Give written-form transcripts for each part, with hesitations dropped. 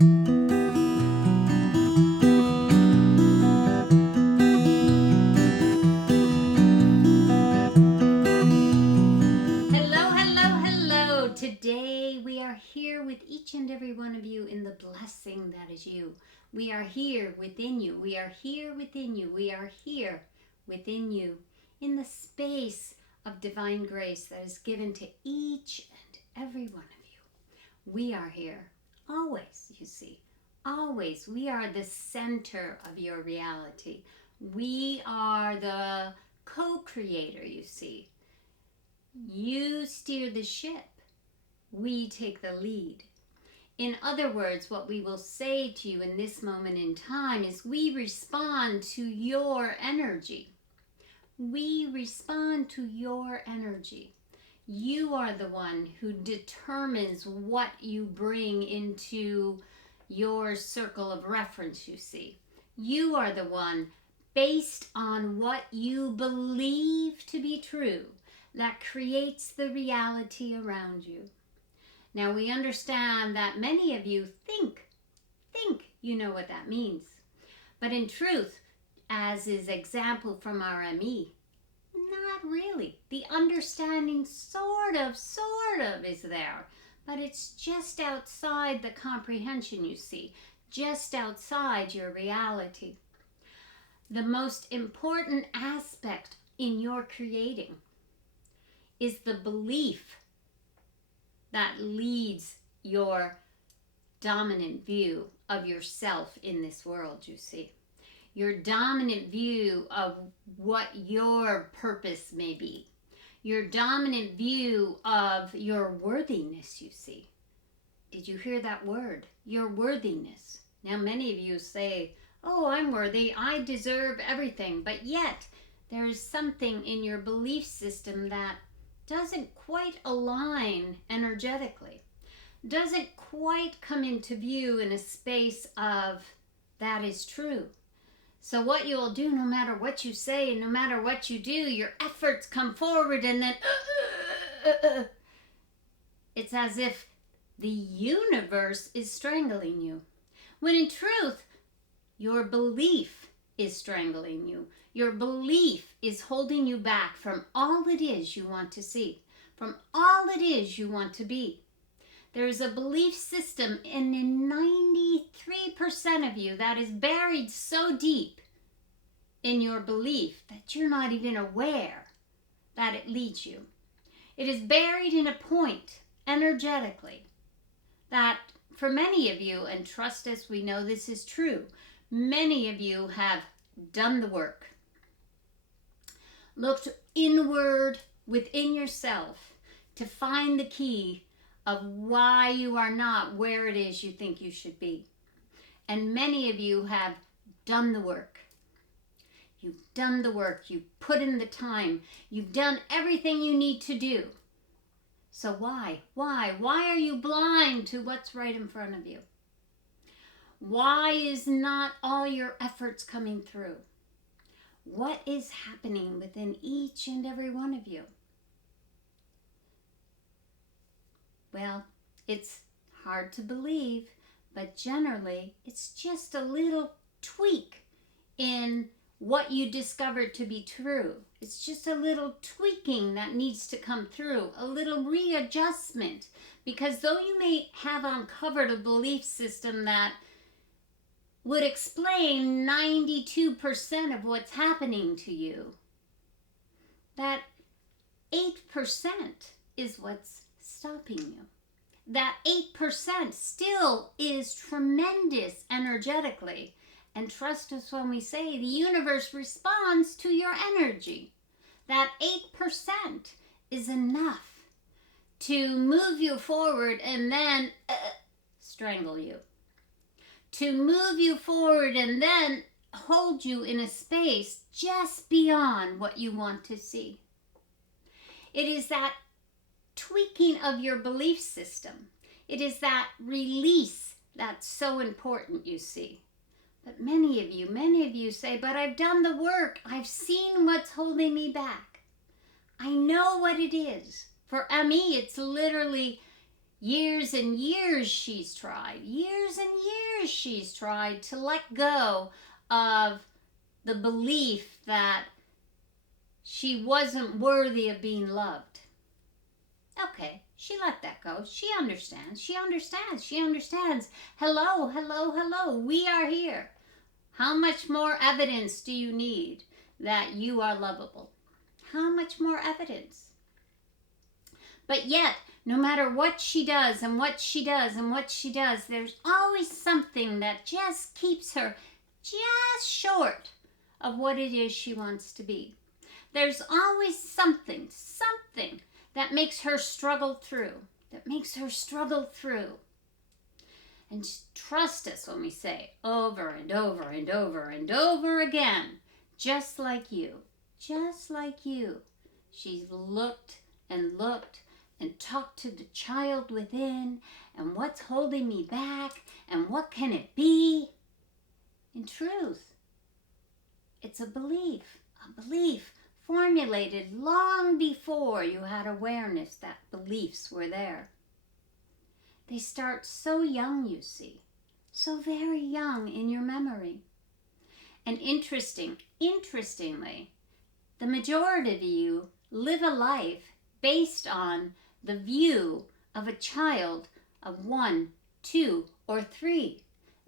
Today we are here with each and every one of you in the blessing that is you. We are here within you. We are here within you. We are here within you in the space of divine grace that is given to each and every one of you. We are here always, you see. Always. We are the center of your reality. We are the co-creator, you see. You steer the ship. We take the lead. In other words, what we will say to you in this moment in time is we respond to your energy. We respond to your energy. You are the one who determines what you bring into your circle of reference, you see. You are the one, based on what you believe to be true, that creates the reality around you. Now, we understand that many of you think you know what that means. But in truth, as is example from our M.E., not really. The understanding sort of is there, but it's just outside the comprehension, you see, just outside your reality. The most important aspect in your creating is the belief that leads your dominant view of yourself in this world, you see. Your dominant view of what your purpose may be. Your dominant view of your worthiness, you see. Did you hear that word? Your worthiness. Now, many of you say, oh, I'm worthy, I deserve everything. But yet, there is something in your belief system that doesn't quite align energetically, doesn't quite come into view in a space of that is true. So what you'll do, no matter what you say and no matter what you do, your efforts come forward and then it's as if the universe is strangling you. When in truth, your belief is strangling you. Your belief is holding you back from all it is you want to see, from all it is you want to be. There is a belief system in 93% of you that is buried so deep in your belief that you're not even aware that it leads you. It is buried in a point energetically that for many of you, and trust us, we know this is true, many of you have done the work. Looked inward within yourself to find the key of why you are not where it is you think you should be. And many of you have done the work. You've done the work. You've put in the time. You've done everything you need to do. So why? Why are you blind to what's right in front of you? Why is not all your efforts coming through? What is happening within each and every one of you? Well, it's hard to believe, but generally it's just a little tweak in what you discovered to be true. It's just a little tweaking that needs to come through, a little readjustment, because though you may have uncovered a belief system that would explain 92% of what's happening to you, that 8% is what's stopping you. That 8% still is tremendous energetically. And trust us when we say the universe responds to your energy. That 8% is enough to move you forward and then strangle you. To move you forward and then hold you in a space just beyond what you want to see. It is that tweaking of your belief system. It is that release that's so important, you see. But many of you say, but I've done the work. I've seen what's holding me back. I know what it is. For M.E., it's literally years and years she's tried. Years and years she's tried to let go of the belief that she wasn't worthy of being loved. Okay, she let that go. She understands. She understands. She understands. Hello, hello, hello. We are here. How much more evidence do you need that you are lovable? How much more evidence? But yet, no matter what she does and what she does and what she does, there's always something that just keeps her just short of what it is she wants to be. There's always something that makes her struggle through, And trust us when we say over and over and over and over again, just like you. She's looked and talked to the child within, and what's holding me back, and what can it be? In truth, it's a belief formulated long before you had awareness that beliefs were there. They start so young, you see, so very young in your memory. And interestingly, the majority of you live a life based on the view of a child of 1, 2, or 3.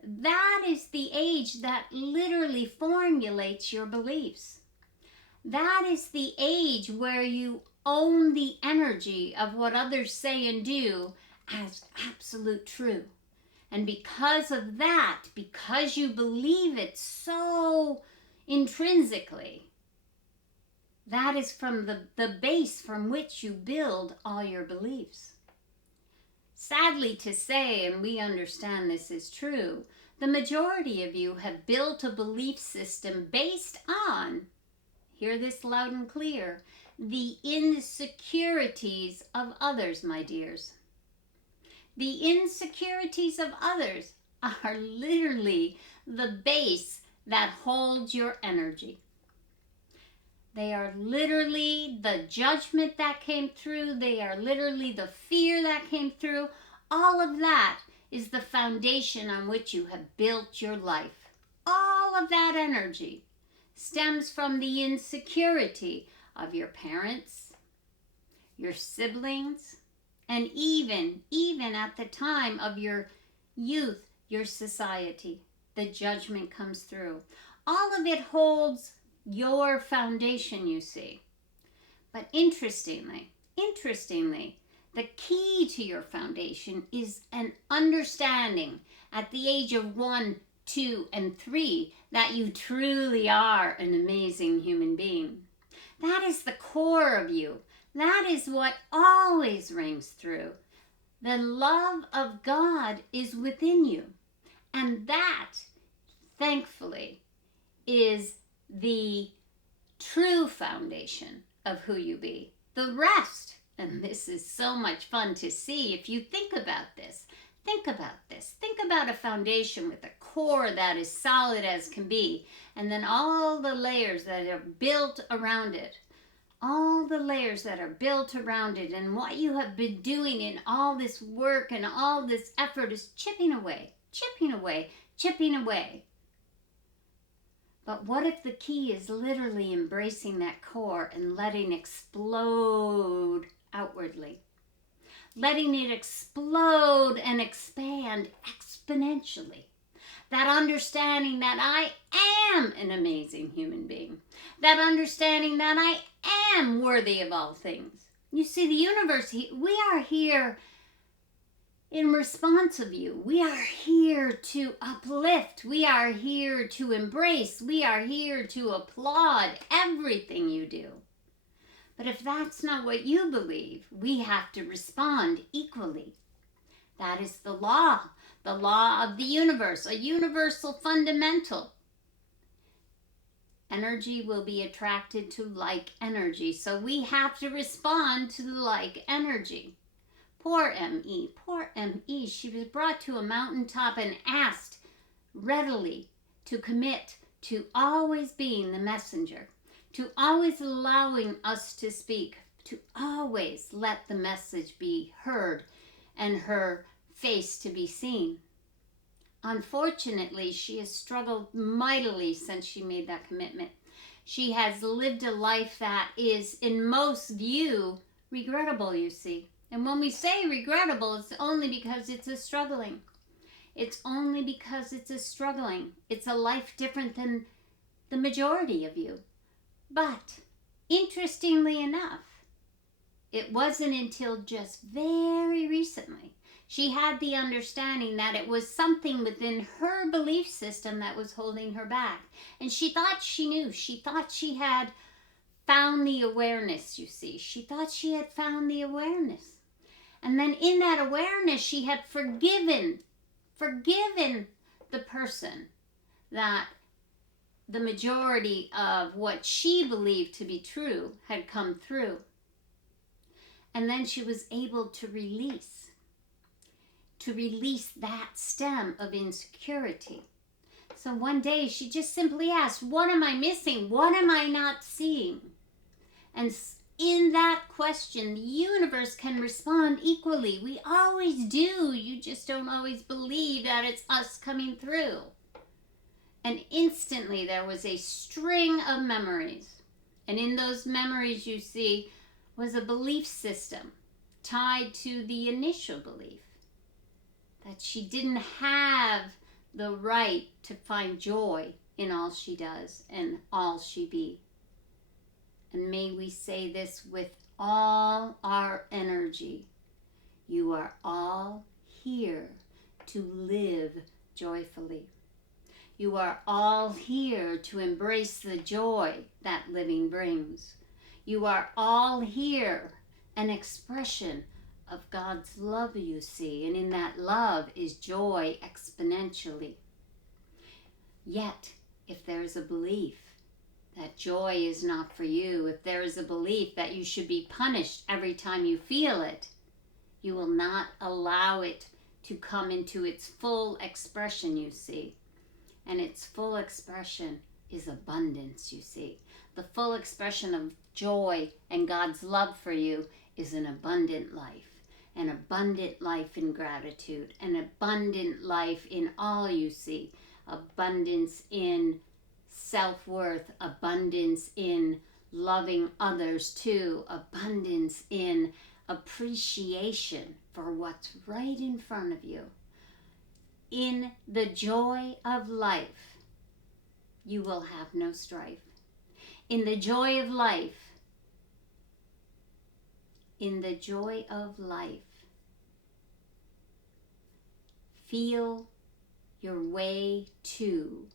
That is the age that literally formulates your beliefs. That is the age where you own the energy of what others say and do as absolute true. And because of that, because you believe it so intrinsically, that is from the base from which you build all your beliefs. Sadly to say, and we understand this is true, the majority of you have built a belief system based on, hear this loud and clear, the insecurities of others, my dears. The insecurities of others are literally the base that holds your energy. They are literally the judgment that came through. They are literally the fear that came through. All of that is the foundation on which you have built your life. All of that energy stems from the insecurity of your parents, your siblings, and even at the time of your youth, your society. The judgment comes through. All of it holds your foundation, you see. But interestingly, the key to your foundation is an understanding at the age of 1, 2, and 3 that you truly are an amazing human being. That is the core of you. That is what always rings through. The love of God is within you. And that, thankfully, is the true foundation of who you be. The rest, and this is so much fun to see if you think about this. Think about a foundation with a core that is solid as can be, and then all the layers that are built around it. And what you have been doing in all this work and all this effort is chipping away. But what if the key is literally embracing that core and letting it explode outwardly? Letting it explode and expand exponentially. That understanding that I am an amazing human being. That understanding that I am worthy of all things. You see, the universe, we are here in response of you. We are here to uplift. We are here to embrace. We are here to applaud everything you do. But if that's not what you believe, we have to respond equally. That is the law of the universe, a universal fundamental. Energy will be attracted to like energy, so we have to respond to the like energy. Poor M.E. She was brought to a mountaintop and asked readily to commit to always being the messenger, to always allowing us to speak, to always let the message be heard and her face to be seen. unfortunately, she has struggled mightily since she made that commitment. She has lived a life that is, in most view, regrettable, you see. And when we say regrettable, it's only because it's a struggling. It's only because it's a struggling. It's a life different than the majority of you. But, interestingly enough, it wasn't until just very recently she had the understanding that it was something within her belief system that was holding her back. And she thought she knew. She thought she had found the awareness, you see. She thought she had found the awareness. And then in that awareness, she had forgiven the person that the majority of what she believed to be true had come through. And then she was able to release that stem of insecurity. So one day she just simply asked, what am I missing? What am I not seeing? And in that question, the universe can respond equally. We always do. You just don't always believe that it's us coming through. And instantly there was a string of memories. And in those memories, you see, was a belief system tied to the initial belief that she didn't have the right to find joy in all she does and all she be. And may we say this with all our energy. You are all here to live joyfully. You are all here to embrace the joy that living brings. You are all here, an expression of God's love, you see, and in that love is joy exponentially. Yet, if there is a belief that joy is not for you, if there is a belief that you should be punished every time you feel it, you will not allow it to come into its full expression, you see. And its full expression is abundance, you see. The full expression of joy and God's love for you is an abundant life. An abundant life in gratitude. An abundant life in all you see. Abundance in self-worth. Abundance in loving others too. Abundance in appreciation for what's right in front of you. In the joy of life, you will have no strife. In the joy of life, feel your way to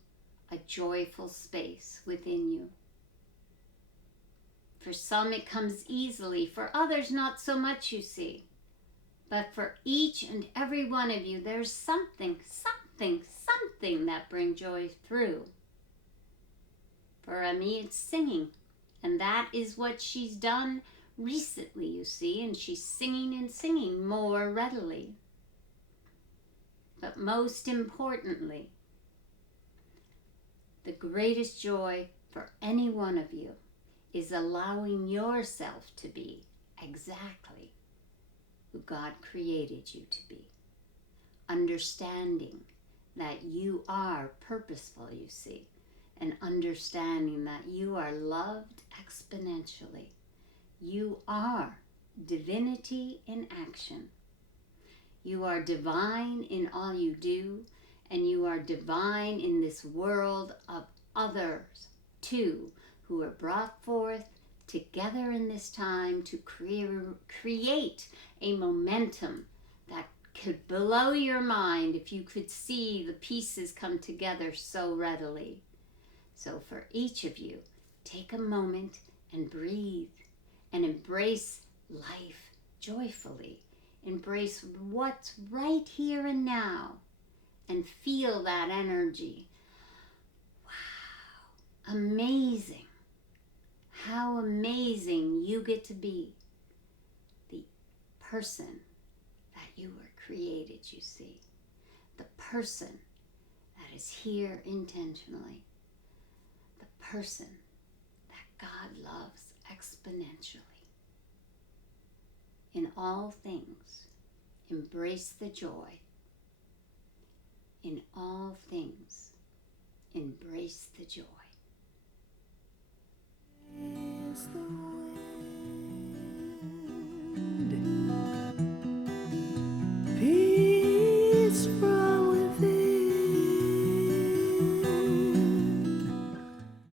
a joyful space within you. For some it comes easily, for others not so much, you see. But for each and every one of you, there's something that brings joy through. For me, it's singing. And that is what she's done recently, you see. And she's singing and singing more readily. But most importantly, the greatest joy for any one of you is allowing yourself to be exactly who God created you to be. Understanding that you are purposeful, you see, and understanding that you are loved exponentially. You are divinity in action. You are divine in all you do, and you are divine in this world of others too, who are brought forth together in this time to create a momentum that could blow your mind if you could see the pieces come together so readily. So for each of you, take a moment and breathe and embrace life joyfully. Embrace what's right here and now and feel that energy. Wow, amazing. How amazing you get to be the person that you were created, you see. The person that is here intentionally. The person that God loves exponentially. In all things, embrace the joy. In all things, embrace the joy.